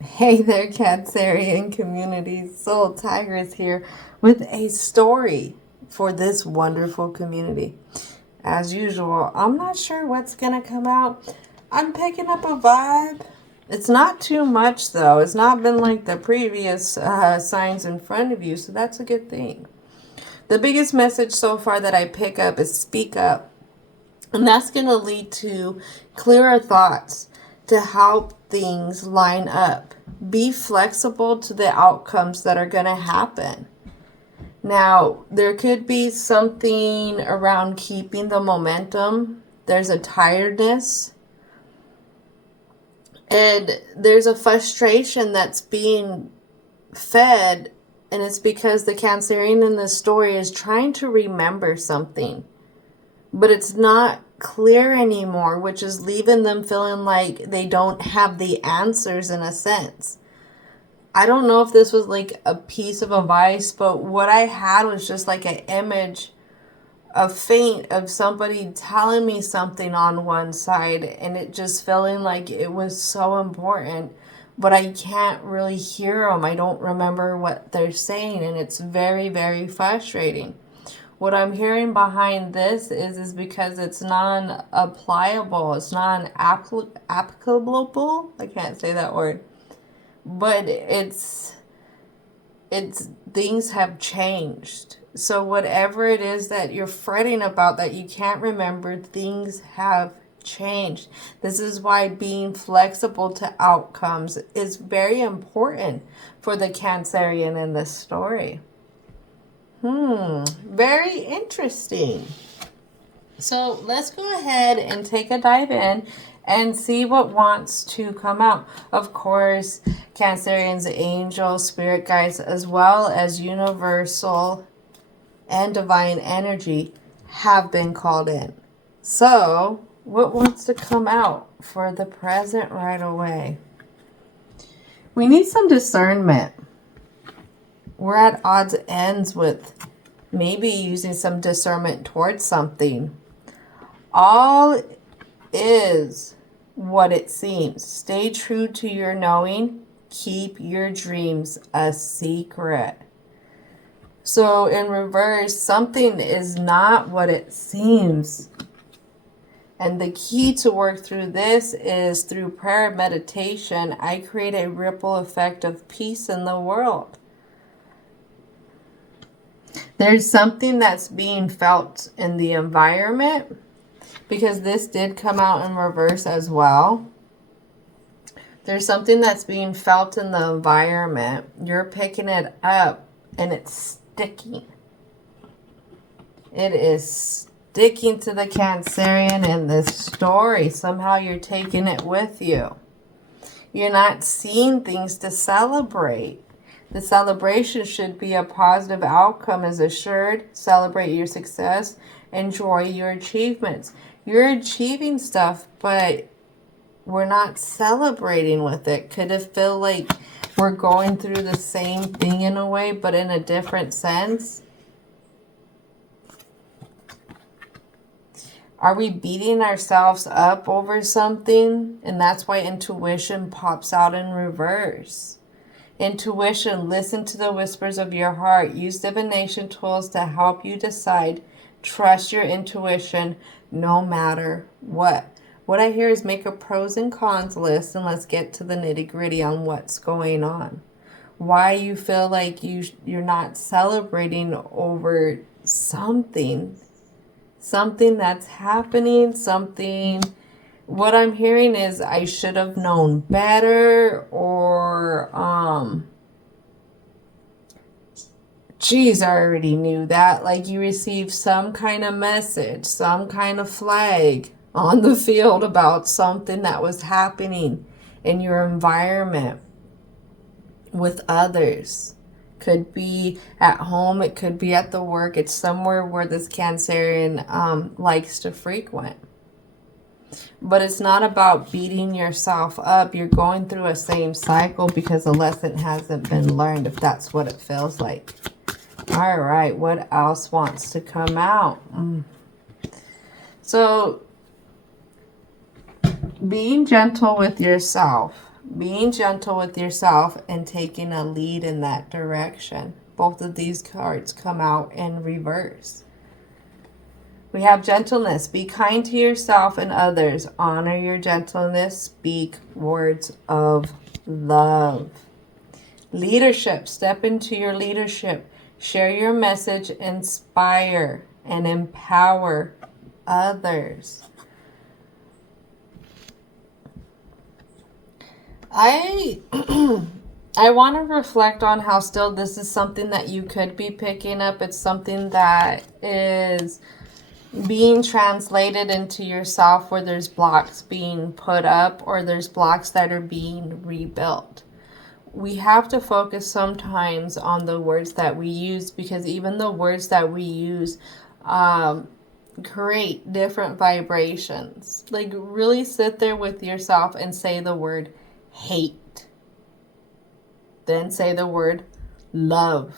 Hey there, Cancerian community. Soul Tigress here with a story for this wonderful community. As usual, I'm not sure what's going to come out. I'm picking up a vibe. It's not too much, though. It's not been like the previous signs in front of you, so that's a good thing. The biggest message so far that I pick up is speak up. And that's going to lead to clearer thoughts to help things line up. Be flexible to the outcomes that are going to happen. Now, there could be something around keeping the momentum. There's a tiredness. And there's a frustration that's being fed. And it's because the Cancerian in this story is trying to remember something. But it's not clear anymore, which is leaving them feeling like they don't have the answers in a sense. I don't know if this was like a piece of advice, but what I had was just like an image of faint of somebody telling me something on one side and it just feeling like it was so important, but I can't really hear them. I don't remember what they're saying, and it's very, very frustrating. What I'm hearing behind this is because it's non-applicable. It's non-applicable. I can't say that word. But it's things have changed. So whatever it is that you're fretting about that you can't remember, things have changed. This is why being flexible to outcomes is very important for the Cancerian in this story. Very interesting. So let's go ahead and take a dive in and see what wants to come out. Of course, Cancerian's angel, spirit guides, as well as universal and divine energy have been called in. So what wants to come out for the present right away? We need some discernment. We're at odds ends with maybe using some discernment towards something. All is what it seems. Stay true to your knowing. Keep your dreams a secret. So in reverse, something is not what it seems. And the key to work through this is through prayer and meditation. I create a ripple effect of peace in the world. There's something that's being felt in the environment, because this did come out in reverse as well. There's something that's being felt in the environment. You're picking it up and it's sticking. It is sticking to the Cancerian in this story. Somehow you're taking it with you. You're not seeing things to celebrate. The celebration should be a positive outcome is assured. Celebrate your success. Enjoy your achievements. You're achieving stuff, but we're not celebrating with it. Could it feel like we're going through the same thing in a way, but in a different sense? Are we beating ourselves up over something? And that's why intuition pops out in reverse. Intuition, listen to the whispers of your heart. Use divination tools to help you decide. Trust your intuition no matter what. What I hear is make a pros and cons list and let's get to the nitty gritty on what's going on. Why you feel like you're not celebrating over something that's happening, something. What I'm hearing is I should have known better, or geez, I already knew that. Like you received some kind of message, some kind of flag on the field about something that was happening in your environment with others. Could be at home, it could be at the work. It's somewhere where this Cancerian likes to frequent. But it's not about beating yourself up. You're going through a same cycle because a lesson hasn't been learned, if that's what it feels like. All right, what else wants to come out? So, being gentle with yourself. being gentle with yourself and taking a lead in that direction. Both of these cards come out in reverse. We have gentleness. Be kind to yourself and others. Honor your gentleness. Speak words of love. Leadership. Step into your leadership. Share your message. Inspire and empower others. I want to reflect on how still this is something that you could be picking up. It's something that is being translated into yourself, where there's blocks being put up or there's blocks that are being rebuilt. We have to focus sometimes on the words that we use, because even the words that we use create different vibrations. Like, really sit there with yourself and say the word hate. Then say the word love.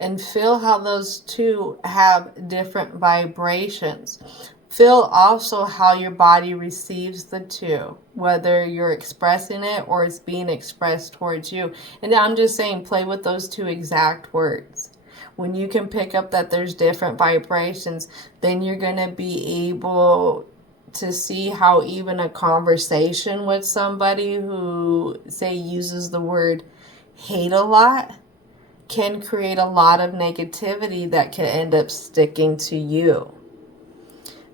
And feel how those two have different vibrations. Feel also how your body receives the two, whether you're expressing it or it's being expressed towards you. And I'm just saying, play with those two exact words. When you can pick up that there's different vibrations, then you're going to be able to see how even a conversation with somebody who, say, uses the word hate a lot can create a lot of negativity that can end up sticking to you.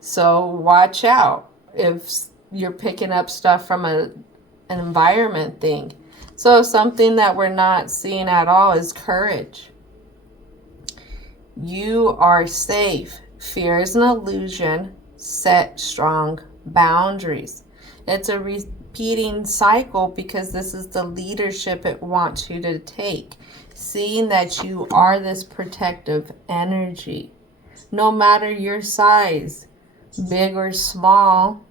So watch out if you're picking up stuff from an environment thing. So something that we're not seeing at all is courage. You are safe. Fear is an illusion. Set strong boundaries. It's a repeating cycle, because this is the leadership it wants you to take. Seeing that you are this protective energy. No matter your size, big or small,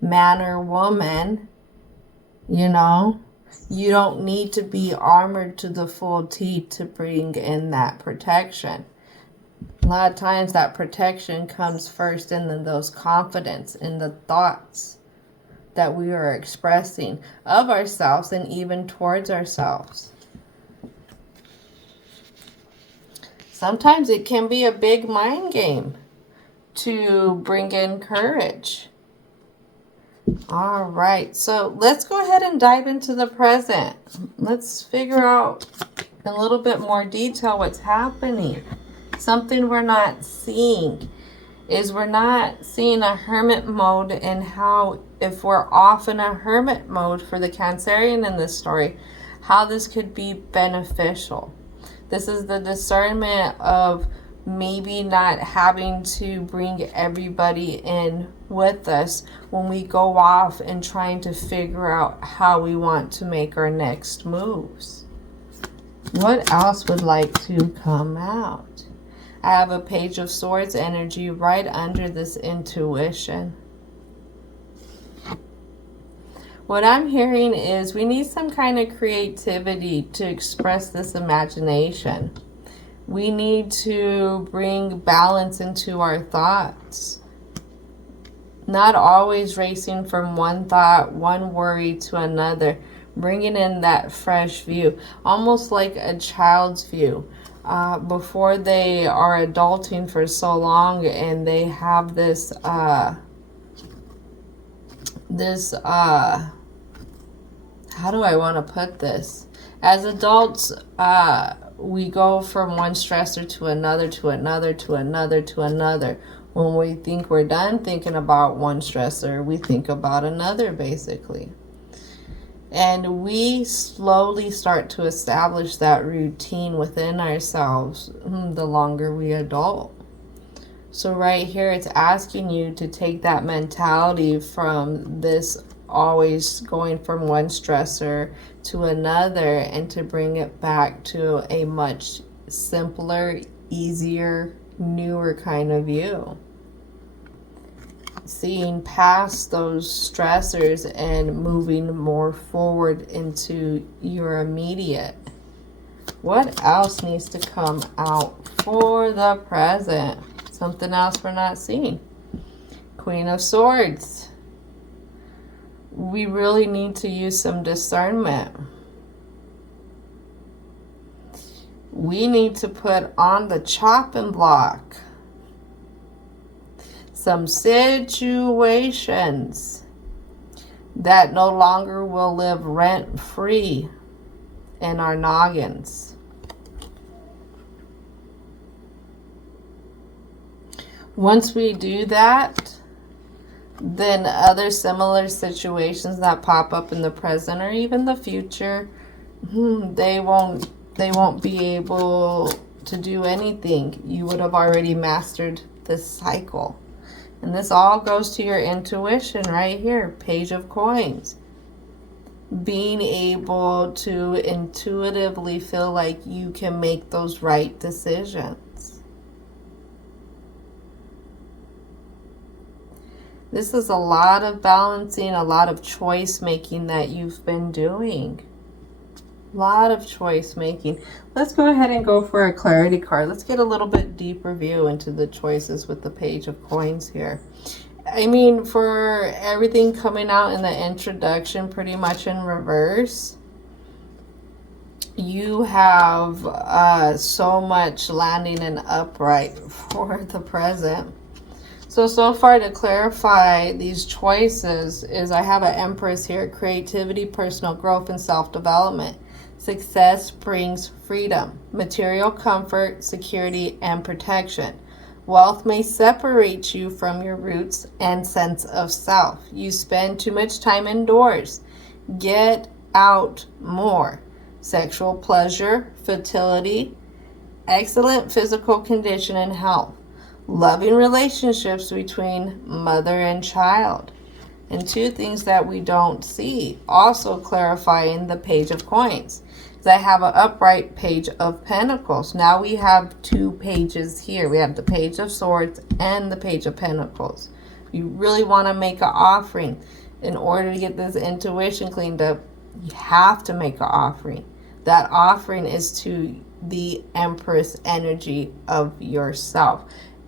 man or woman, you don't need to be armored to the full T to bring in that protection. A lot of times that protection comes first, and then those confidence in the thoughts that we are expressing of ourselves and even towards ourselves. Sometimes it can be a big mind game to bring in courage. All right, so let's go ahead and dive into the present. Let's figure out in a little bit more detail what's happening. Something we're not seeing is we're not seeing a hermit mode, and how if we're off in a hermit mode for the Cancerian in this story, how this could be beneficial. This is the discernment of maybe not having to bring everybody in with us when we go off and trying to figure out how we want to make our next moves. What else would like to come out? I have a Page of Swords energy right under this intuition. What I'm hearing is we need some kind of creativity to express this imagination. We need to bring balance into our thoughts. Not always racing from one thought, one worry to another. Bringing in that fresh view, almost like a child's view. Before they are adulting for so long, and they have this how do I want to put this? As adults, we go from one stressor to another, to another, to another, to another. When we think we're done thinking about one stressor, we think about another, basically. And we slowly start to establish that routine within ourselves the longer we adult. So right here, it's asking you to take that mentality from this always going from one stressor to another, and to bring it back to a much simpler, easier, newer kind of view. Seeing past those stressors and moving more forward into your immediate. What else needs to come out for the present? Something else we're not seeing. Queen of Swords. we really need to use some discernment. We need to put on the chopping block some situations that no longer will live rent-free in our noggins. Once we do that, then other similar situations that pop up in the present or even the future, they won't be able to do anything. You would have already mastered this cycle. And this all goes to your intuition right here, Page of Coins. Being able to intuitively feel like you can make those right decisions. This is a lot of balancing, a lot of choice making that you've been doing. A lot of choice making. Let's go ahead and go for a clarity card. Let's get a little bit deeper view into the choices with the Page of Coins here. I mean, for everything coming out in the introduction pretty much in reverse, you have so much landing and upright for the present. So far to clarify these choices is I have an Empress here, creativity, personal growth, and self-development. Success brings freedom, material comfort, security, and protection. Wealth may separate you from your roots and sense of self. You spend too much time indoors. Get out more. Sexual pleasure, fertility, excellent physical condition and health. Loving relationships between mother and child. And two things that we don't see. Also clarifying the Page of Coins. I have an upright Page of Pentacles. Now we have two pages here. We have the Page of Swords and the Page of Pentacles. You really want to make an offering. In order to get this intuition cleaned up, you have to make an offering. That offering is to the Empress energy of yourself.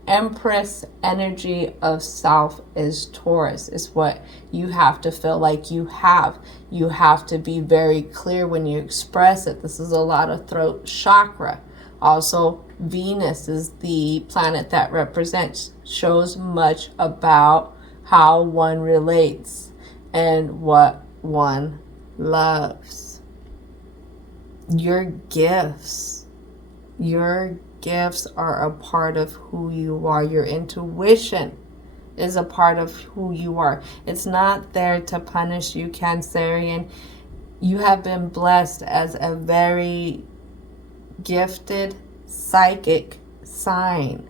Empress energy of self is Taurus. It's what you have to feel like you have. You have to be very clear when you express it. This is a lot of throat chakra. Also, Venus is the planet that shows much about how one relates and what one loves. Your gifts. Your gifts are a part of who you are. Your intuition is a part of who you are. It's not there to punish you, Cancerian. You have been blessed as a very gifted psychic sign.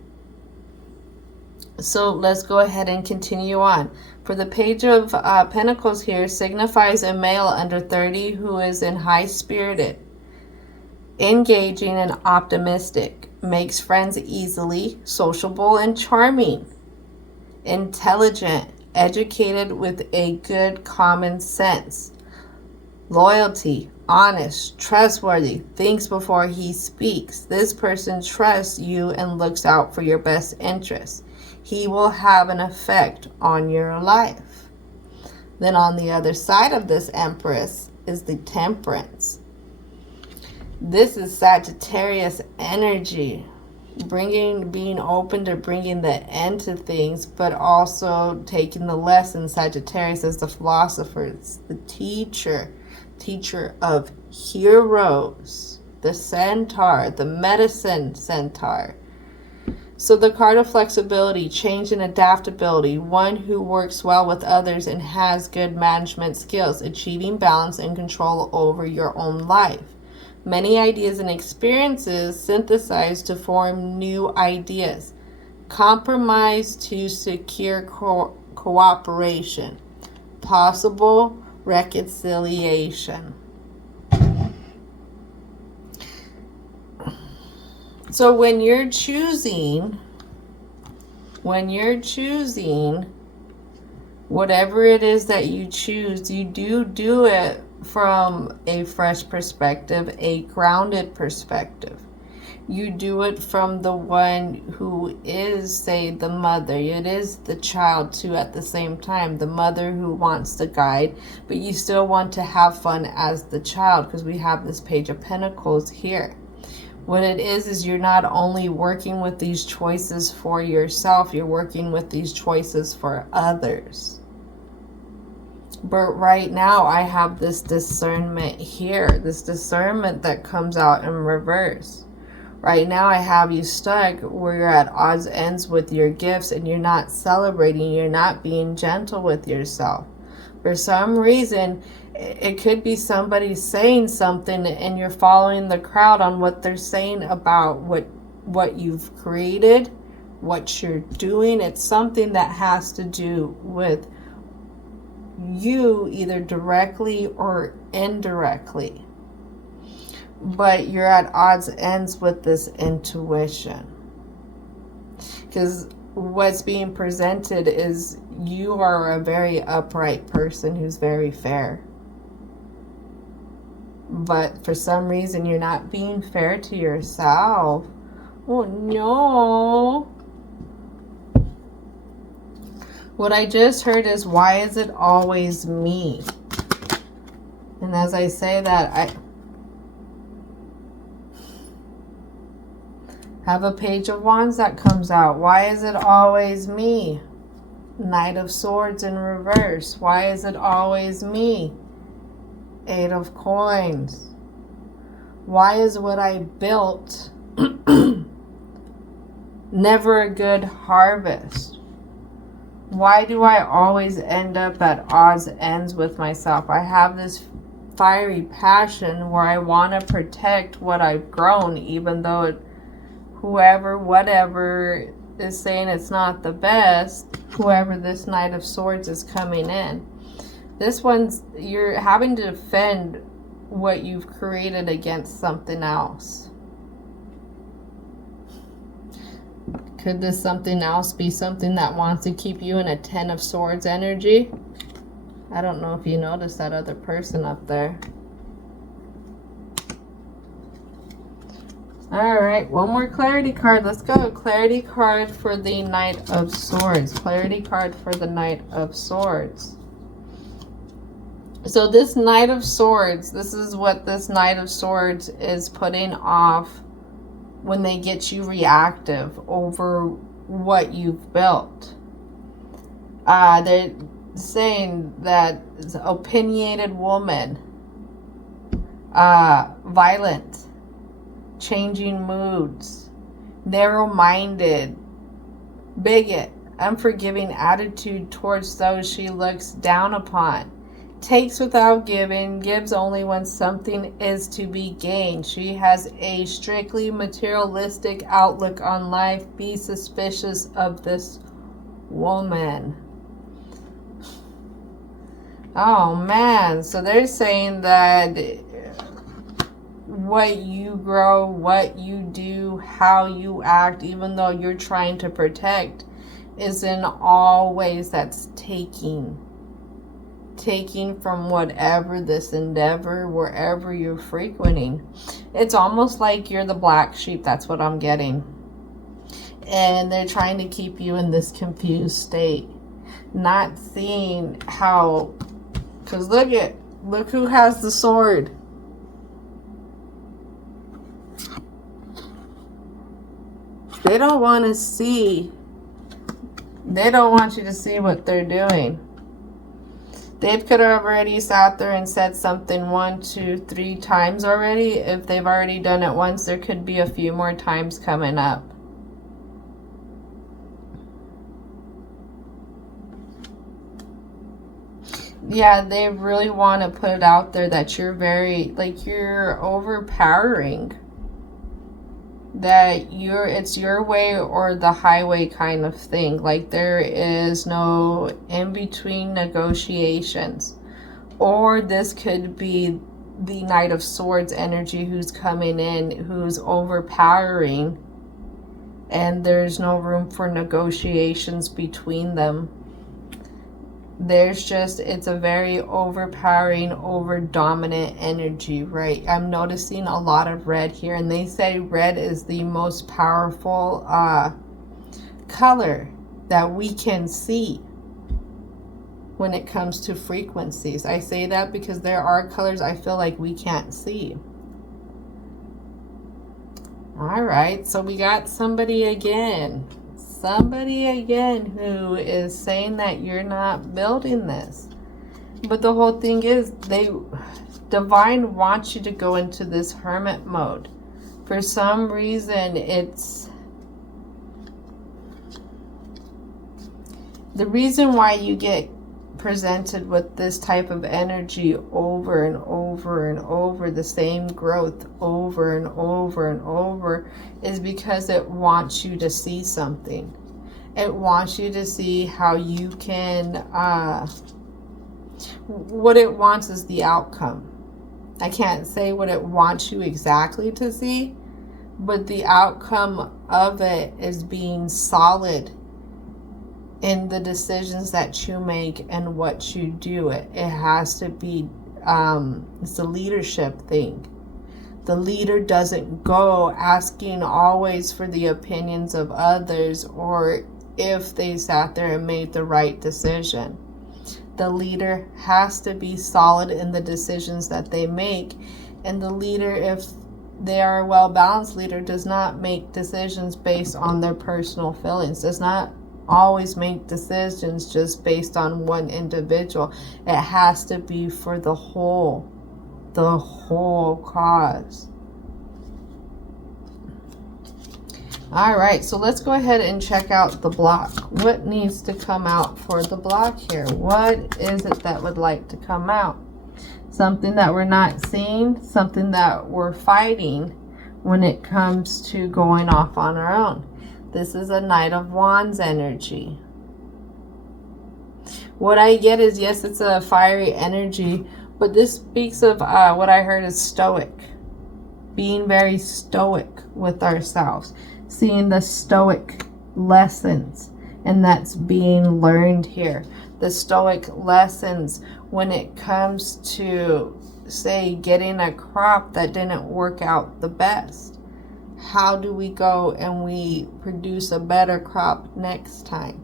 So let's go ahead and continue on. For the Page of Pentacles here signifies a male under 30 who is in high-spirited, engaging and optimistic, makes friends easily, sociable and charming, intelligent, educated with a good common sense, loyalty, honest, trustworthy, thinks before he speaks. This person trusts you and looks out for your best interests. He will have an effect on your life. Then on the other side of this Empress is the Temperance. This is Sagittarius energy, being open to bringing the end to things, but also taking the lesson. Sagittarius is the philosopher, it's the teacher of heroes, the centaur, the medicine centaur. So the card of flexibility, change and adaptability, one who works well with others and has good management skills, achieving balance and control over your own life. Many ideas and experiences synthesized to form new ideas. Compromise to secure cooperation. Possible reconciliation. So when you're choosing whatever it is that you choose, you do it from a fresh perspective, a grounded perspective. you do it from the one who is, say, the mother. It is the child too at the same time. The mother who wants to guide, but you still want to have fun as the child, because we have this Page of Pentacles here. What it is you're not only working with these choices for yourself, you're working with these choices for others. But right now I have this discernment here, this discernment that comes out in reverse. Right now I have you stuck where you're at odds ends with your gifts and you're not celebrating, you're not being gentle with yourself. For some reason, it could be somebody saying something and you're following the crowd on what they're saying about what you've created, what you're doing. It's something that has to do with you, either directly or indirectly. But you're at odds ends with this intuition. Because what's being presented is you are a very upright person who's very fair. But for some reason, you're not being fair to yourself. Oh, no. What I just heard is, why is it always me? And as I say that, I have a Page of Wands that comes out. Why is it always me? Knight of Swords in reverse. Why is it always me? Eight of Coins. Why is what I built never a good harvest? Why do I always end up at odds ends with myself? I have this fiery passion where I want to protect what I've grown, even though whoever, whatever is saying it's not the best, whoever this Knight of Swords is coming in. This one's, you're having to defend what you've created against something else. Could this something else be something that wants to keep you in a Ten of Swords energy? I don't know if you noticed that other person up there. Alright, one more clarity card. Let's go. Clarity card for the Knight of Swords. Clarity card for the Knight of Swords. So this Knight of Swords, this is what this Knight of Swords is putting off when they get you reactive over what you've built. They're saying that it's an opinionated woman, violent, changing moods, narrow-minded, bigot, unforgiving attitude towards those she looks down upon, takes without giving, gives only when something is to be gained. She has a strictly materialistic outlook on life. Be suspicious of this woman. Oh man, so they're saying that what you grow, what you do, how you act, even though you're trying to protect, is in all ways that's taking from whatever this endeavor, wherever you're frequenting. It's almost like you're the black sheep. That's what I'm getting. And they're trying to keep you in this confused state, not seeing how, because look who has the sword. They don't want to see, they don't want you to see what they're doing. They could have already sat there and said something 1, 2, 3 times already. If they've already done it once, there could be a few more times coming up. Yeah, they really want to put it out there that you're very, like, you're overpowering. That it's your way or the highway kind of thing. Like there is no in-between negotiations. Or this could be the Knight of Swords energy who's coming in, who's overpowering, and there's no room for negotiations between them. There's just, it's a very overpowering, over dominant energy, right? I'm noticing a lot of red here, and they say red is the most powerful color that we can see when it comes to frequencies. I say that because there are colors I feel like we can't see. All right, so we got somebody again who is saying that you're not building this. But the whole thing is, divine wants you to go into this hermit mode. For some reason, it's the reason why you get presented with this type of energy over and over and over, the same growth over and over and over, is because it wants you to see something. It wants you to see how you can, what it wants is the outcome. I can't say what it wants you exactly to see, but the outcome of it is being solid in the decisions that you make and what you do. It has to be, it's a leadership thing. The leader doesn't go asking always for the opinions of others or if they sat there and made the right decision. The leader has to be solid in the decisions that they make. And the leader, if they are a well-balanced leader, does not make decisions based on their personal feelings, does not always make decisions just based on one individual. It has to be for the whole cause. All right, so let's go ahead and check out the block. What needs to come out for the block here? What is it that would like to come out? Something that we're not seeing, something that we're fighting when it comes to going off on our own. This is a Knight of Wands energy. What I get is, yes, it's a fiery energy, but this speaks of what I heard is stoic. Being very stoic with ourselves. Seeing the stoic lessons, and that's being learned here. The stoic lessons when it comes to, say, getting a crop that didn't work out the best. How do we go and we produce a better crop next time?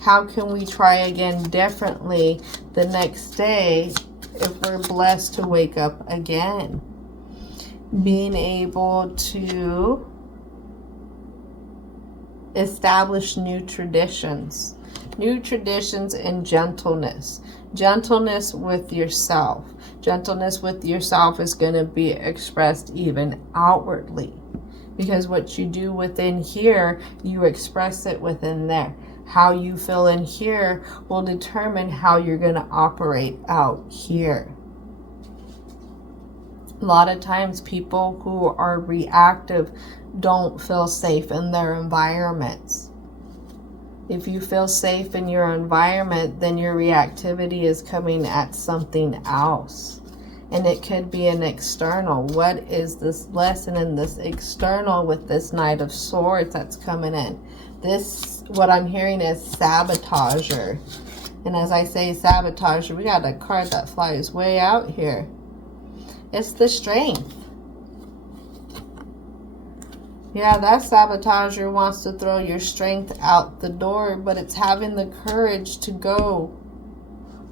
How can we try again differently the next day if we're blessed to wake up again? Being able to establish new traditions and gentleness. Gentleness with yourself. Gentleness with yourself is going to be expressed even outwardly. Because what you do within here, you express it within there. How you feel in here will determine how you're going to operate out here. A lot of times people who are reactive don't feel safe in their environments. If you feel safe in your environment, then your reactivity is coming at something else. And it could be an external. What is this lesson in this external with this Knight of Swords that's coming in? This, what I'm hearing is sabotager. And as I say sabotager, we got a card that flies way out here. It's the Strength. Yeah, that sabotager wants to throw your strength out the door, but it's having the courage to go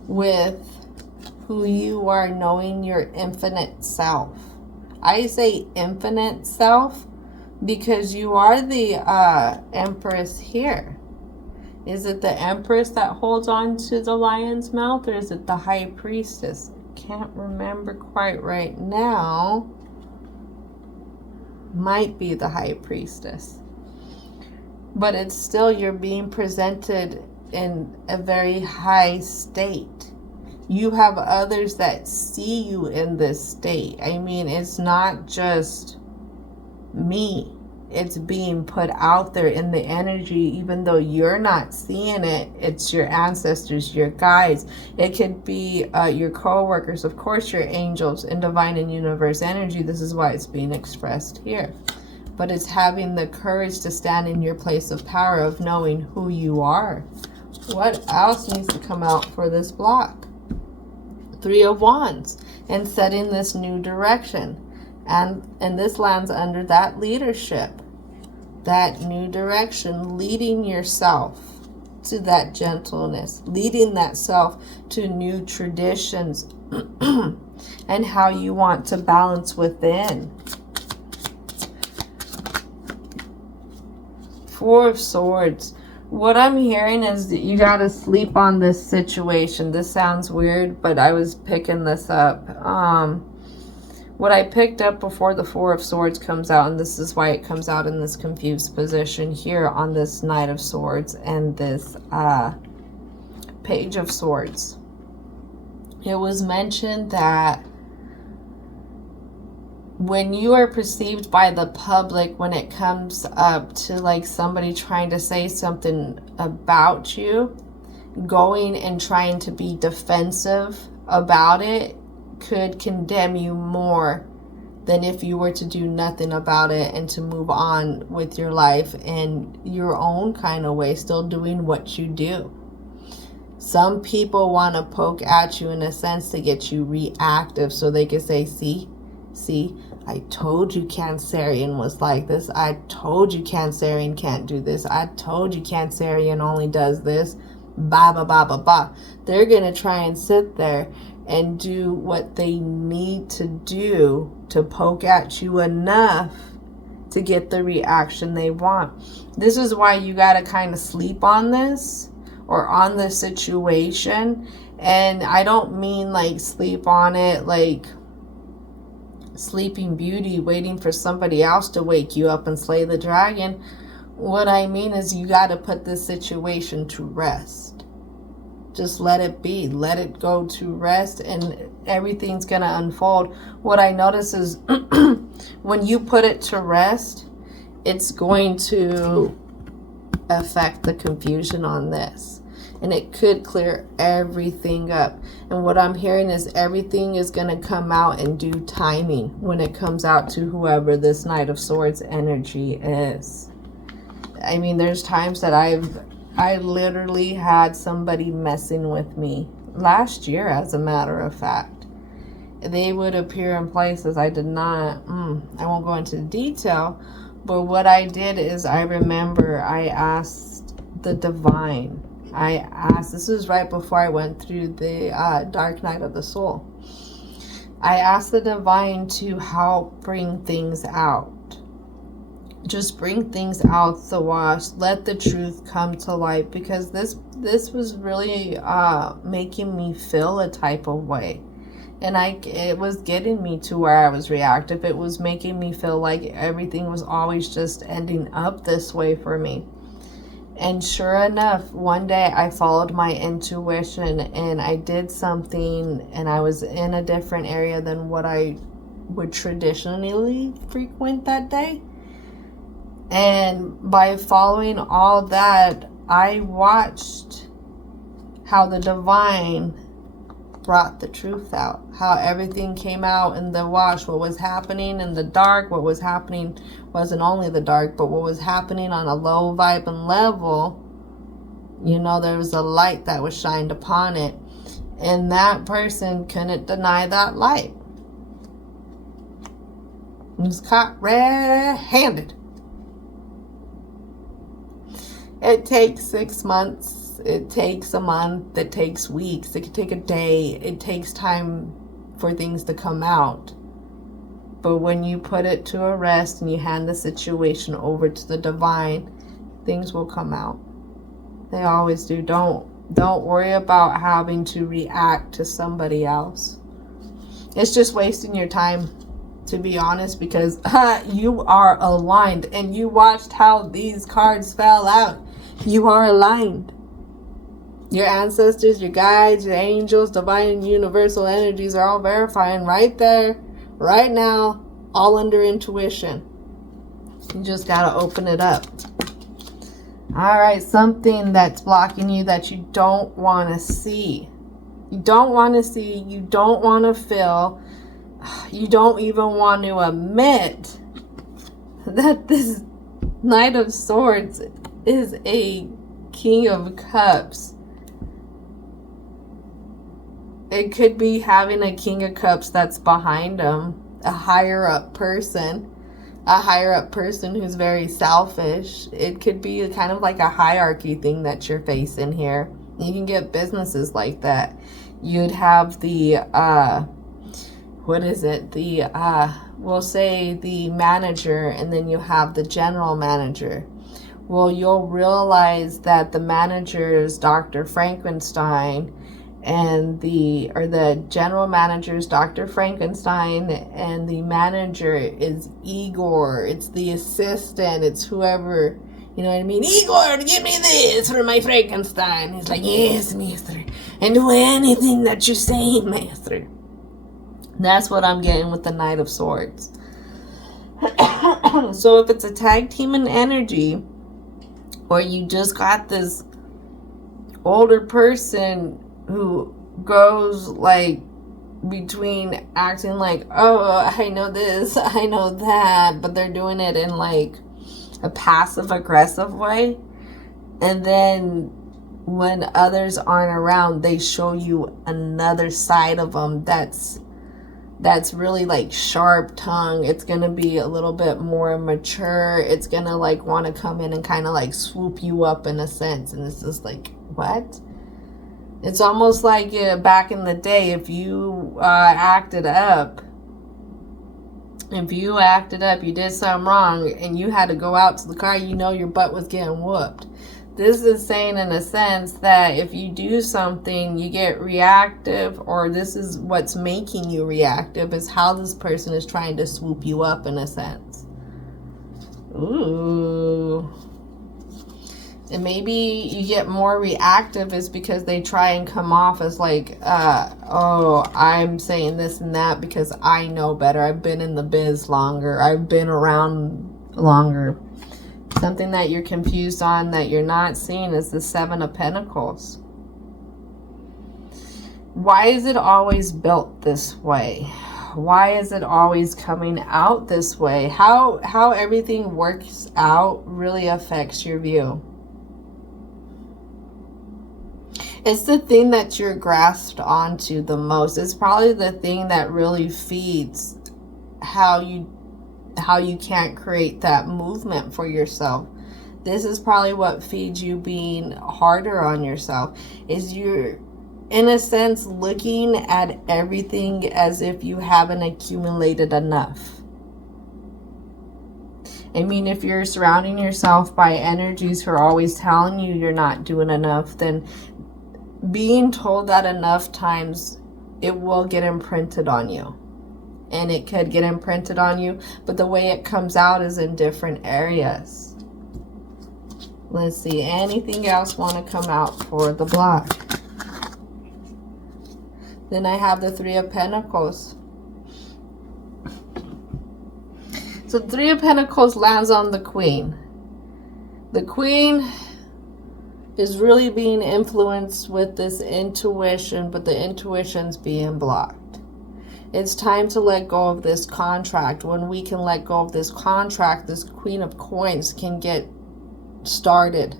with who you are, knowing your infinite self. I say infinite self because you are the Empress here. Is it the Empress that holds on to the lion's mouth, or is it the High Priestess? Can't remember quite right now. Might be the High Priestess. But it's still, you're being presented in a very high state. You have others that see you in this state. I mean, it's not just me. It's being put out there in the energy, even though you're not seeing it. It's your ancestors, your guides. It could be your co-workers, of course, your angels in divine and universe energy. This is why it's being expressed here. But it's having the courage to stand in your place of power, of knowing who you are, What else needs to come out for this block? Three of Wands, and setting this new direction. And this lands under that leadership. That new direction, leading yourself to that gentleness, leading that self to new traditions, and how you want to balance within. Four of Swords. What I'm hearing is that you got to sleep on this situation. This sounds weird, but I was picking this up. What I picked up before the Four of Swords comes out, and this is why it comes out in this confused position here on this Knight of Swords and this Page of Swords. It was mentioned that when you are perceived by the public, when it comes up to like somebody trying to say something about you, going and trying to be defensive about it could condemn you more than if you were to do nothing about it and to move on with your life in your own kind of way, still doing what you do. Some people want to poke at you in a sense to get you reactive so they can say, see, I told you Cancerian was like this. I told you Cancerian can't do this. I told you Cancerian only does this. Ba ba ba ba ba. They're going to try and sit there and do what they need to do to poke at you enough to get the reaction they want. This is why you got to kind of sleep on this or on the situation. And I don't mean like sleep on it like Sleeping Beauty, waiting for somebody else to wake you up and slay the dragon. What I mean is you got to put this situation to rest. Just let it be. Let it go to rest and everything's going to unfold. What I notice is when you put it to rest, it's going to affect the confusion on this. And it could clear everything up. And what I'm hearing is everything is going to come out in due timing when it comes out to whoever this Knight of Swords energy is. I mean, there's times that I literally had somebody messing with me last year, as a matter of fact. They would appear in places I did not, I won't go into detail, but what I did is I remember I asked the divine. This was right before I went through the dark night of the soul. I asked the divine to help bring things out. Just bring things out the wash. Let the truth come to light, because this was really making me feel a type of way. And it was getting me to where I was reactive. It was making me feel like everything was always just ending up this way for me. And sure enough, one day I followed my intuition and I did something, and I was in a different area than what I would traditionally frequent that day. And by following all that, I watched how the divine brought the truth out, how everything came out in the wash, what was happening in the dark, what was happening wasn't only the dark, but what was happening on a low vibe and level, you know, there was a light that was shined upon it, and that person couldn't deny that light. He was caught red-handed. It takes 6 months. It takes a month. It takes weeks. It could take a day. It takes time for things to come out. But when you put it to a rest and you hand the situation over to the divine, things will come out. They always do. Don't worry about having to react to somebody else. It's just wasting your time, to be honest, because you are aligned, and you watched how these cards fell out. You are aligned. Your ancestors, your guides, your angels, divine and universal energies are all verifying right there, right now, all under intuition. You just got to open it up. All right, something that's blocking you that you don't want to see. You don't want to see, you don't want to feel, you don't even want to admit that this Knight of Swords is a King of Cups. It could be having a King of Cups that's behind them, a higher up person who's very selfish. It could be kind of like a hierarchy thing that you're facing here. You can get businesses like that. You'd have the we'll say the manager, and then you have the general manager. Well, you'll realize that the manager is Dr. Frankenstein, and the general manager is Dr. Frankenstein, and the manager is Igor. It's the assistant. It's whoever, you know what I mean? Igor, give me this for my Frankenstein. He's like, yes, master. And do anything that you say, master. That's what I'm getting with the Knight of Swords. So if it's a tag team in energy, or you just got this older person who goes like between acting like, oh, I know this, I know that, but they're doing it in like a passive aggressive way, and then when others aren't around, they show you another side of them that's really like sharp tongue. It's gonna be a little bit more mature. It's gonna like want to come in and kind of like swoop you up in a sense, and it's just like, what? It's almost like back in the day, if you acted up, you did something wrong, and you had to go out to the car, you know your butt was getting whooped. This is saying in a sense that if you do something, you get reactive, or this is what's making you reactive, is how this person is trying to swoop you up in a sense. Ooh. And maybe you get more reactive is because they try and come off as like, oh, I'm saying this and that because I know better. I've been in the biz longer. I've been around longer. Something that you're confused on that you're not seeing is the Seven of Pentacles. Why is it always built this way? Why is it always coming out this way? How everything works out really affects your view. It's the thing that you're grasped onto the most. It's probably the thing that really feeds how you can't create that movement for yourself. This is probably what feeds you being harder on yourself. Is you're, in a sense, looking at everything as if you haven't accumulated enough. I mean, if you're surrounding yourself by energies who are always telling you you're not doing enough, then being told that enough times, it will get imprinted on you. And it could get imprinted on you, but the way it comes out is in different areas. Let's see, anything else want to come out for the block? Then I have the Three of Pentacles. So Three of Pentacles lands on the Queen. The Queen is really being influenced with this intuition, but the intuition's being blocked. It's time to let go of this contract. When we can let go of this contract, this Queen of Coins can get started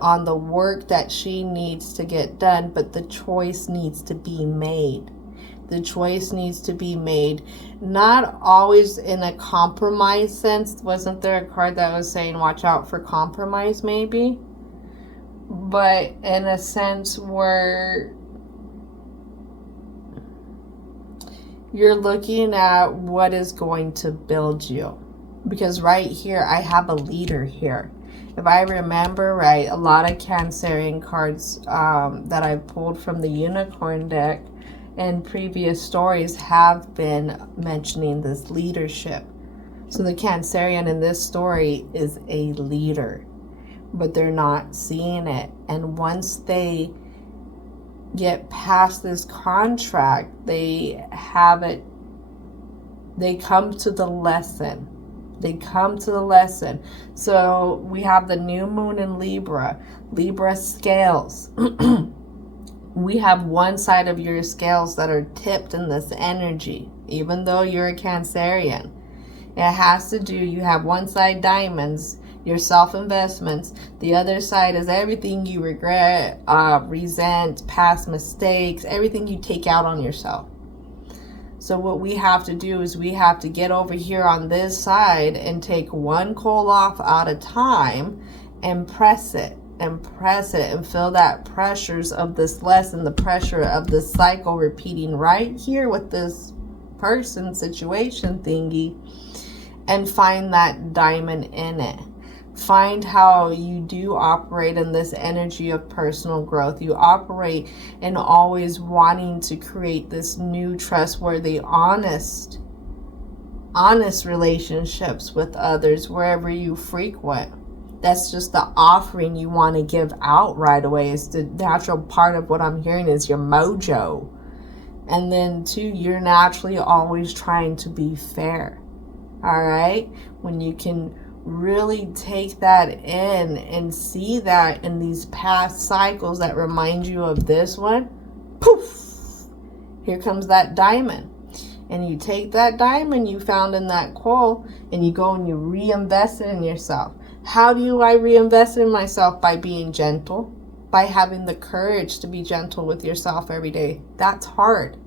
on the work that she needs to get done, but the choice needs to be made. The choice needs to be made, not always in a compromise sense. Wasn't there a card that was saying watch out for compromise maybe? But in a sense where you're looking at what is going to build you. Because right here, I have a leader here. If I remember right, a lot of Cancerian cards that I pulled from the Unicorn deck and previous stories have been mentioning this leadership. So the Cancerian in this story is a leader, but they're not seeing it. And once they get past this contract, they have it, they come to the lesson. They come to the lesson. So we have the new moon in Libra. Libra scales. We have one side of your scales that are tipped in this energy, even though you're a Cancerian. It has to do, you have one side diamonds, your self-investments. The other side is everything you regret, resent, past mistakes, everything you take out on yourself. So what we have to do is we have to get over here on this side and take one coal off at a time and press it and feel that pressures of this lesson, the pressure of this cycle repeating right here with this person, situation thingy, and find that diamond in it. Find how you do operate in this energy of personal growth. You operate in always wanting to create this new trustworthy, honest relationships with others wherever you frequent. That's just the offering you want to give out right away. Is the natural part of what I'm hearing is your mojo. And then too, you're naturally always trying to be fair. All right? When you can really take that in and see that in these past cycles that remind you of this one, poof, here comes that diamond. And you take that diamond you found in that coal and you go and you reinvest it in yourself. How do I reinvest in myself? By being gentle, by having the courage to be gentle with yourself every day. That's hard,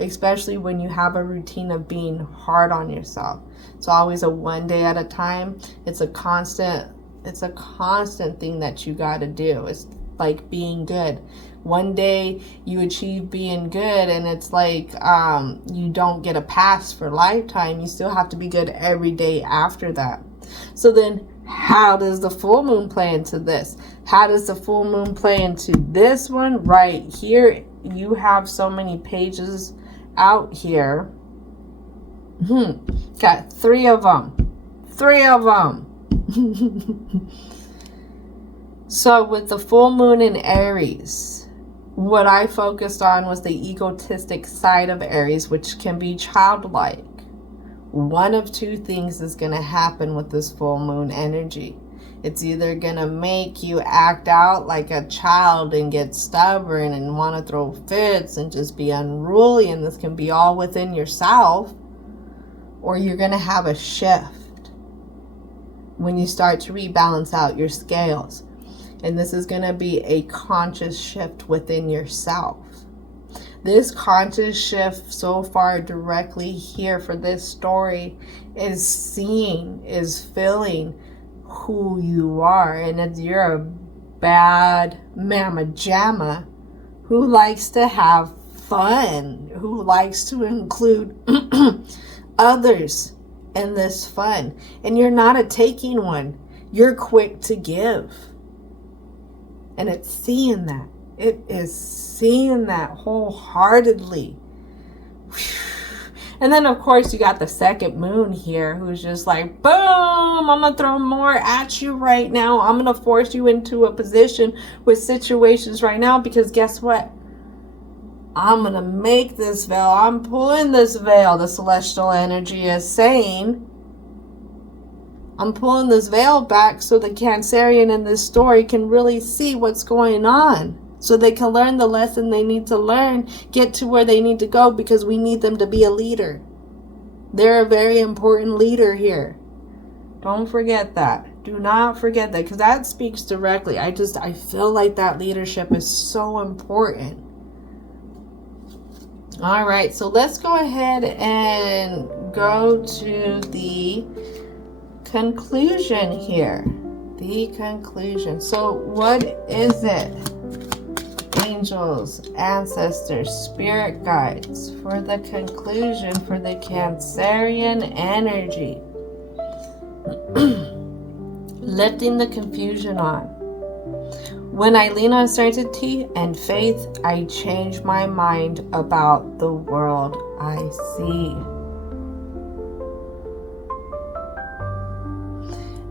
especially when you have a routine of being hard on yourself. It's always a one day at a time. It's a constant thing that you got to do. It's like being good. One day you achieve being good and it's like you don't get a pass for lifetime. You still have to be good every day after that. So then how does the full moon play into this? How does the full moon play into this one right here? You have so many pages out here. Got three of them. So with the full moon in Aries, what I focused on was the egotistic side of Aries, which can be childlike. One of two things is going to happen with this full moon energy. It's either going to make you act out like a child and get stubborn and want to throw fits and just be unruly, and this can be all within yourself, or you're going to have a shift when you start to rebalance out your scales. And this is going to be a conscious shift within yourself. This conscious shift so far directly here for this story is seeing, is feeling who you are. And if you're a bad mama jamma who likes to have fun, who likes to include others in this fun, and you're not a taking one, you're quick to give. And it's seeing that. It is seeing that wholeheartedly. And then, of course, you got the second moon here who's just like, boom, I'm going to throw more at you right now. I'm going to force you into a position with situations right now because guess what? I'm going to make this veil. I'm pulling this veil. The celestial energy is saying, I'm pulling this veil back so the Cancerian in this story can really see what's going on. So they can learn the lesson they need to learn, get to where they need to go, because we need them to be a leader. They're a very important leader here. Don't forget that. Do not forget that, because that speaks directly. I feel like that leadership is so important. All right, so let's go ahead and go to the conclusion here. The conclusion. So what is it? Angels, ancestors, spirit guides for the conclusion for the Cancerian energy. Lifting the confusion on. When I lean on certainty and faith, I change my mind about the world I see.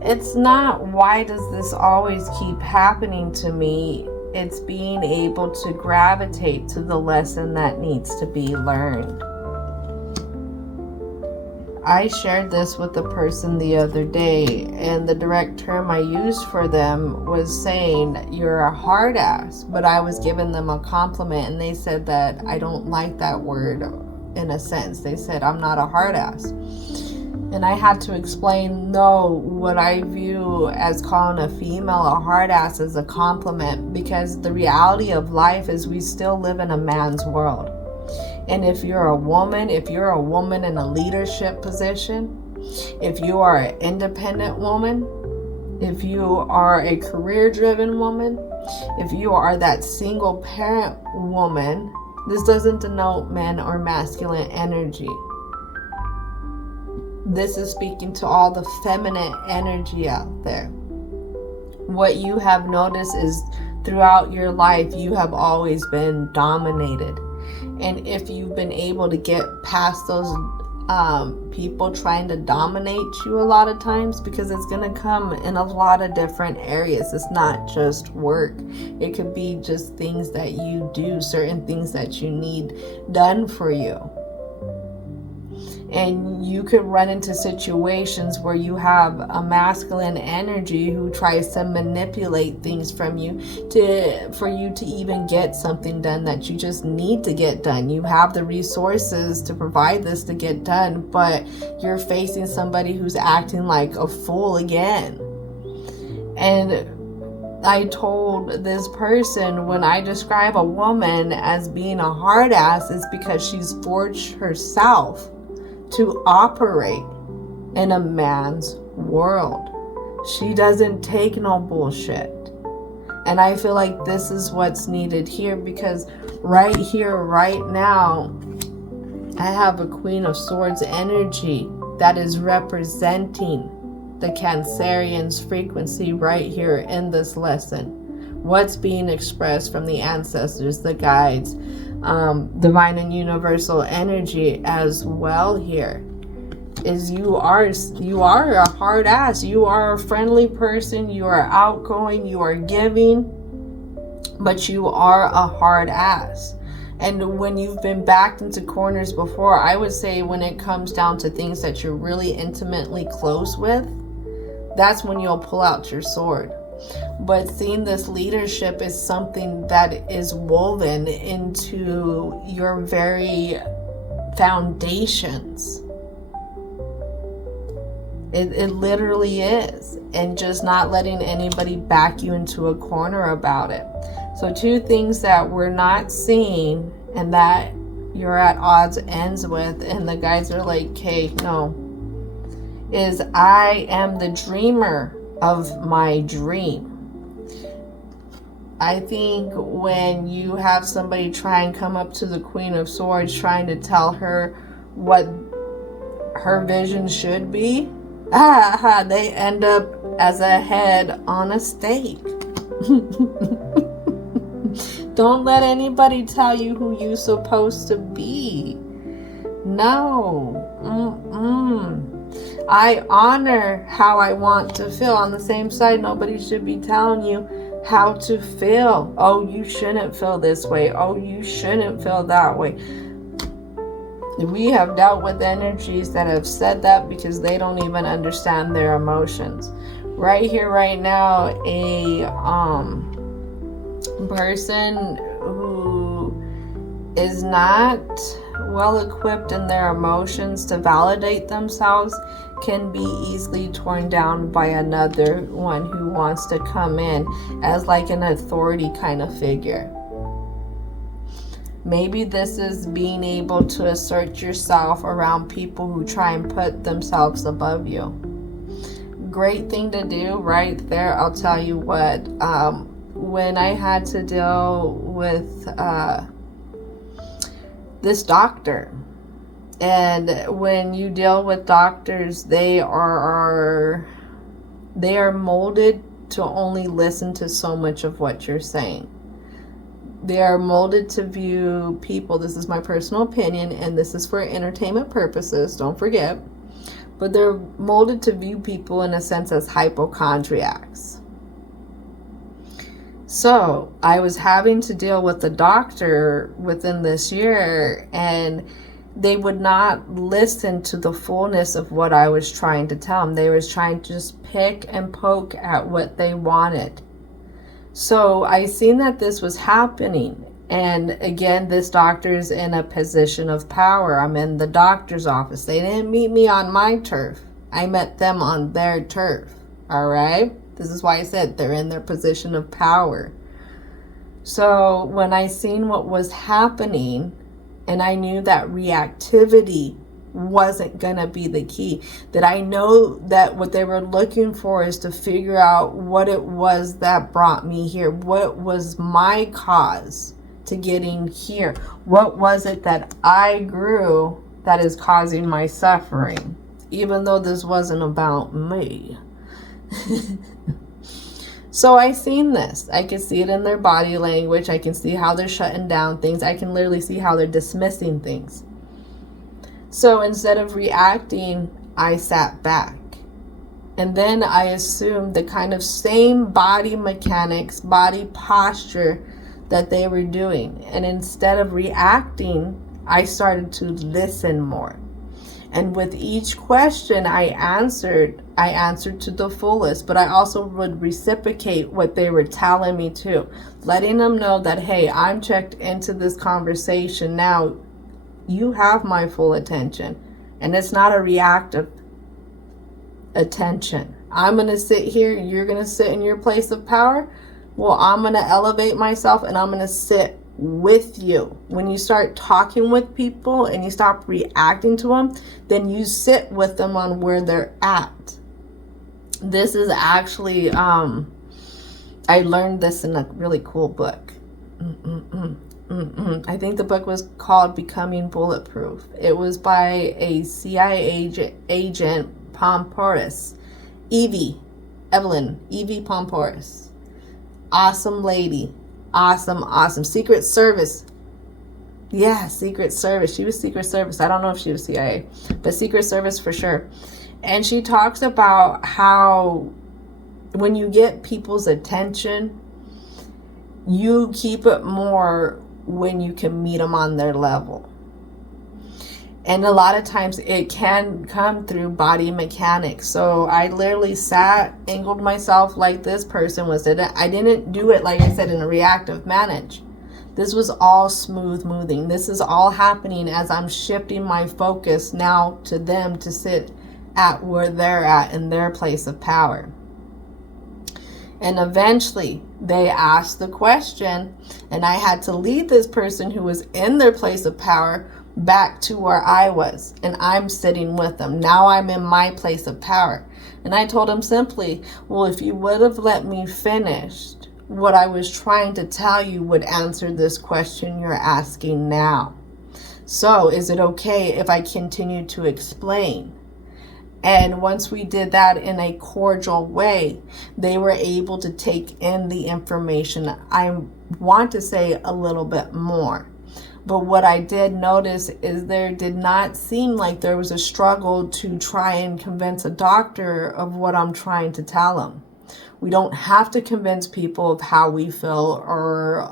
It's not, why does this always keep happening to me? It's being able to gravitate to the lesson that needs to be learned. I shared this with a person the other day, and the direct term I used for them was saying, you're a hard ass, but I was giving them a compliment, and they said that I don't like that word in a sense. They said, I'm not a hard ass. And I had to explain, no, what I view as calling a female a hard ass is a compliment, because the reality of life is we still live in a man's world. And if you're a woman in a leadership position, if you are an independent woman, if you are a career-driven woman, if you are that single parent woman, this doesn't denote men or masculine energy. This is speaking to all the feminine energy out there. What you have noticed is throughout your life, you have always been dominated. And if you've been able to get past those people trying to dominate you a lot of times, because it's going to come in a lot of different areas. It's not just work. It could be just things that you do, certain things that you need done for you. And you could run into situations where you have a masculine energy who tries to manipulate things from you for you to even get something done that you just need to get done. You have the resources to provide this to get done, but you're facing somebody who's acting like a fool again. And I told this person, when I describe a woman as being a hard ass, it's because she's forged herself to operate in a man's world. She doesn't take no bullshit. And I feel like this is what's needed here, because right here, right now, I have a Queen of Swords energy that is representing the Cancerian's frequency right here in this lesson. What's being expressed from the ancestors, the guides, divine and universal energy as well here is you are a hard ass. You are a friendly person. You are outgoing. You are giving, but you are a hard ass. And when you've been backed into corners before, I would say when it comes down to things that you're really intimately close with, that's when you'll pull out your sword. But seeing this leadership is something that is woven into your very foundations. It literally is. And just not letting anybody back you into a corner about it. So 2 things that we're not seeing and that you're at odds ends with, and the guys are like, okay, no, is I am the dreamer of my dream. I think when you have somebody try and come up to the Queen of Swords trying to tell her what her vision should be, they end up as a head on a stake. Don't let anybody tell you who you're supposed to be. No. I honor how I want to feel. On the same side, nobody should be telling you how to feel. Oh, you shouldn't feel this way. Oh, you shouldn't feel that way. We have dealt with energies that have said that because they don't even understand their emotions. Right here, right now, a person who is not well equipped in their emotions to validate themselves can be easily torn down by another one who wants to come in as like an authority kind of figure. Maybe this is being able to assert yourself around people who try and put themselves above you. Great thing to do right there. I'll tell you what, when I had to deal with this doctor, and when you deal with doctors, they are molded to only listen to so much of what you're saying. They are molded to view people, this is my personal opinion, and this is for entertainment purposes, don't forget, but they're molded to view people in a sense as hypochondriacs. So I was having to deal with the doctor within this year, and they would not listen to the fullness of what I was trying to tell them. They was trying to just pick and poke at what they wanted. So I seen that this was happening, And again, this doctor's in a position of power. I'm in the doctor's office. They didn't meet me on my turf. I met them on their turf. All right? This is why I said they're in their position of power. So when I seen what was happening, and I knew that reactivity wasn't going to be the key, that I know that what they were looking for is to figure out what it was that brought me here. What was my cause to getting here? What was it that I grew that is causing my suffering? Even though this wasn't about me. So I seen this. I can see it in their body language. I can see how they're shutting down things. I can literally see how they're dismissing things. So instead of reacting, I sat back. And then I assumed the kind of same body mechanics, body posture that they were doing. And instead of reacting, I started to listen more. And with each question I answered to the fullest, but I also would reciprocate what they were telling me too, letting them know that, hey, I'm checked into this conversation now. You have my full attention, and it's not a reactive attention. I'm going to sit here, you're going to sit in your place of power. Well, I'm going to elevate myself and I'm going to sit with you. When you start talking with people and you stop reacting to them, then you sit with them on where they're at. This is actually, I learned this in a really cool book. I think the book was called Becoming Bulletproof. It was by a CIA agent, Pomporis. Evelyn Pomporis. Awesome lady. Awesome. Secret Service. Yeah, Secret Service. She was Secret Service. I don't know if she was CIA, but Secret Service for sure. And she talks about how when you get people's attention, you keep it more when you can meet them on their level. And a lot of times it can come through body mechanics. So I literally sat, angled myself like this person was. I didn't do it, like I said, in a reactive manner. This was all smooth moving. This is all happening as I'm shifting my focus now to them to sit at where they're at in their place of power. And eventually they asked the question, and I had to lead this person who was in their place of power back to where I was, and I'm sitting with them. Now I'm in my place of power. And I told him simply, well, if you would have let me finish, what I was trying to tell you would answer this question you're asking now. So is it okay if I continue to explain? And once we did that in a cordial way, they were able to take in the information. I want to say a little bit more. But what I did notice is there did not seem like there was a struggle to try and convince a doctor of what I'm trying to tell them. We don't have to convince people of how we feel or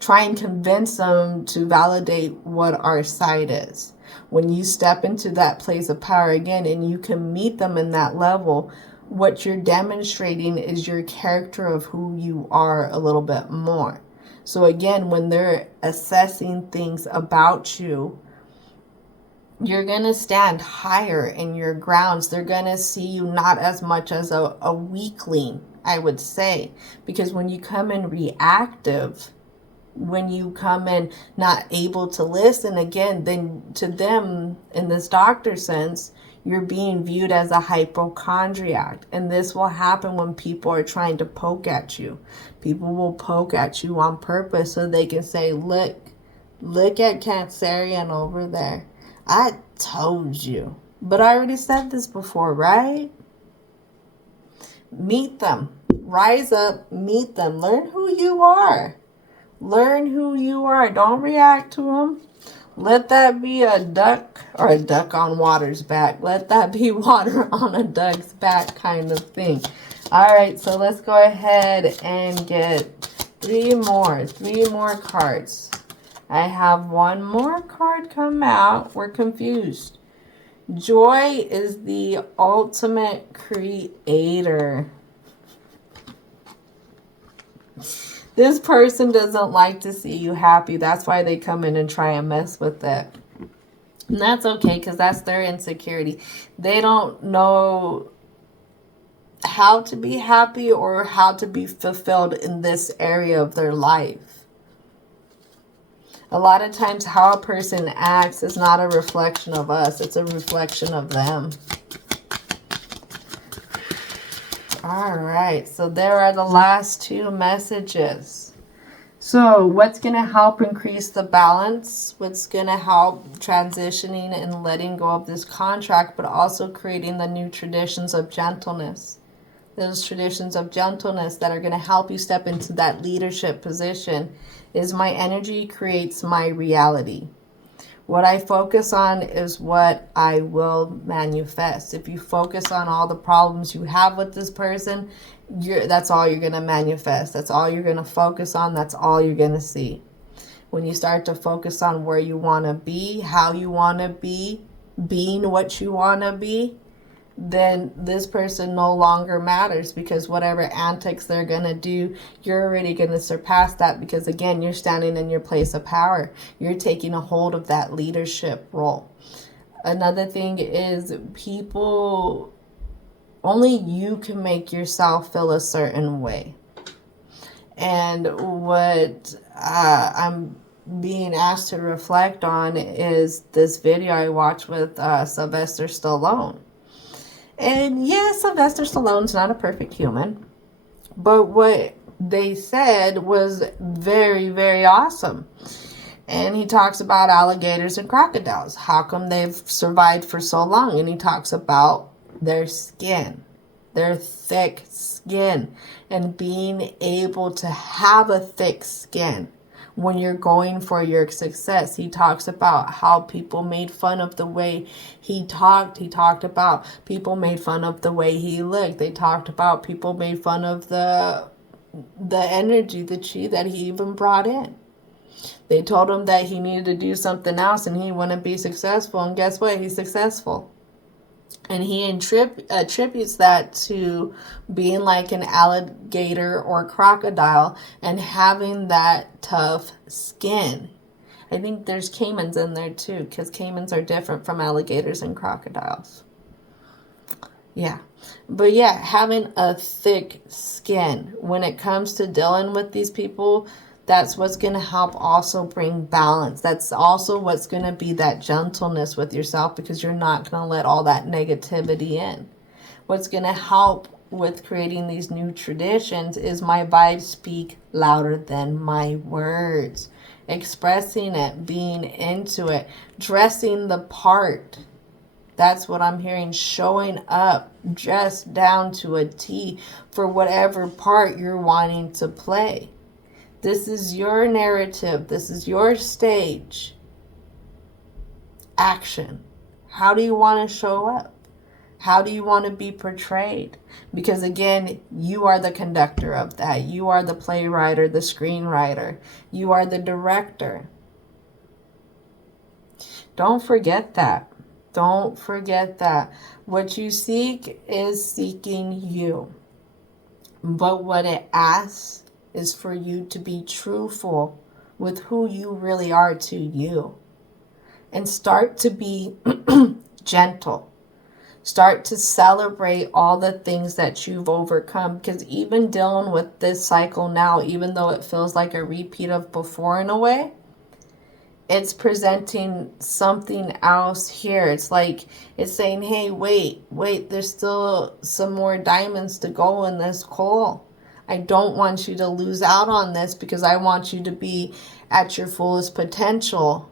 try and convince them to validate what our side is. When you step into that place of power again and you can meet them in that level, what you're demonstrating is your character of who you are a little bit more. So again, when they're assessing things about you, you're going to stand higher in your grounds. They're going to see you not as much as a weakling, I would say. Because when you come in reactive, when you come in not able to listen, again, then to them, in this doctor sense, you're being viewed as a hypochondriac. And this will happen when people are trying to poke at you. People will poke at you on purpose so they can say, look at Cancerian over there. I told you. But I already said this before, right? Meet them. Rise up, meet them. Learn who you are. Learn who you are. Don't react to them. Let that be a duck or a duck on water's back. Let that be water on a duck's back kind of thing. All right, so let's go ahead and get three more cards. I have one more card come out. We're confused. Joy is the ultimate creator. This person doesn't like to see you happy. That's why they come in and try and mess with it. And that's okay, because that's their insecurity. They don't know how to be happy or how to be fulfilled in this area of their life. A lot of times how a person acts is not a reflection of us. It's a reflection of them. All right, so there are the last two messages. So what's going to help increase the balance? What's going to help transitioning and letting go of this contract, but also creating the new traditions of gentleness? Those traditions of gentleness that are going to help you step into that leadership position is my energy creates my reality. What I focus on is what I will manifest. If you focus on all the problems you have with this person, that's all you're going to manifest. That's all you're going to focus on. That's all you're going to see. When you start to focus on where you want to be, how you want to be, being what you want to be, then this person no longer matters, because whatever antics they're going to do, you're already going to surpass that, because again, you're standing in your place of power. You're taking a hold of that leadership role. Another thing is people, only you can make yourself feel a certain way. And what I'm being asked to reflect on is this video I watched with Sylvester Stallone. And yes, Sylvester Stallone's not a perfect human, but what they said was very, very awesome. And he talks about alligators and crocodiles. How come they've survived for so long? And he talks about their skin, their thick skin, and being able to have a thick skin when you're going for your success. He talks about how people made fun of the way he talked. He talked about people made fun of the way he looked. They talked about people made fun of the energy, the chi that he even brought in. They told him that he needed to do something else and he wouldn't be successful. And guess what? He's successful. And he attributes that to being like an alligator or crocodile and having that tough skin. I think there's caimans in there too, because caimans are different from alligators and crocodiles. Yeah. But yeah, having a thick skin when it comes to dealing with these people, that's what's going to help also bring balance. That's also what's going to be that gentleness with yourself, because you're not going to let all that negativity in. What's going to help with creating these new traditions is my vibes speak louder than my words. Expressing it, being into it, dressing the part. That's what I'm hearing. Showing up, dressed down to a T for whatever part you're wanting to play. This is your narrative. This is your stage. Action. How do you want to show up? How do you want to be portrayed? Because again, you are the conductor of that. You are the playwright or the screenwriter. You are the director. Don't forget that. Don't forget that. What you seek is seeking you. But what it asks is for you to be truthful with who you really are to you. And start to be gentle. Start to celebrate all the things that you've overcome. Because even dealing with this cycle now, even though it feels like a repeat of before in a way, it's presenting something else here. It's like, it's saying, hey, wait, there's still some more diamonds to go in this coal. I don't want you to lose out on this, because I want you to be at your fullest potential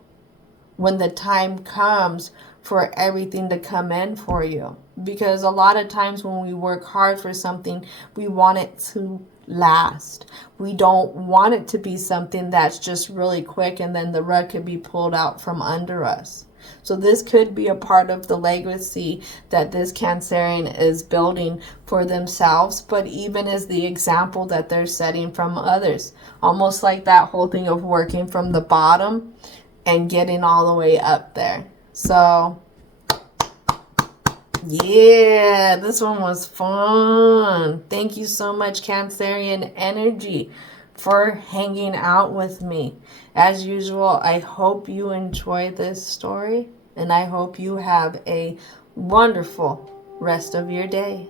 when the time comes for everything to come in for you. Because a lot of times when we work hard for something, we want it to last. We don't want it to be something that's just really quick and then the rug could be pulled out from under us. So this could be a part of the legacy that this Cancerian is building for themselves, but even as the example that they're setting from others. Almost like that whole thing of working from the bottom and getting all the way up there. So yeah, this one was fun. Thank you so much, Cancerian energy, for hanging out with me. As usual, I hope you enjoy this story, and I hope you have a wonderful rest of your day.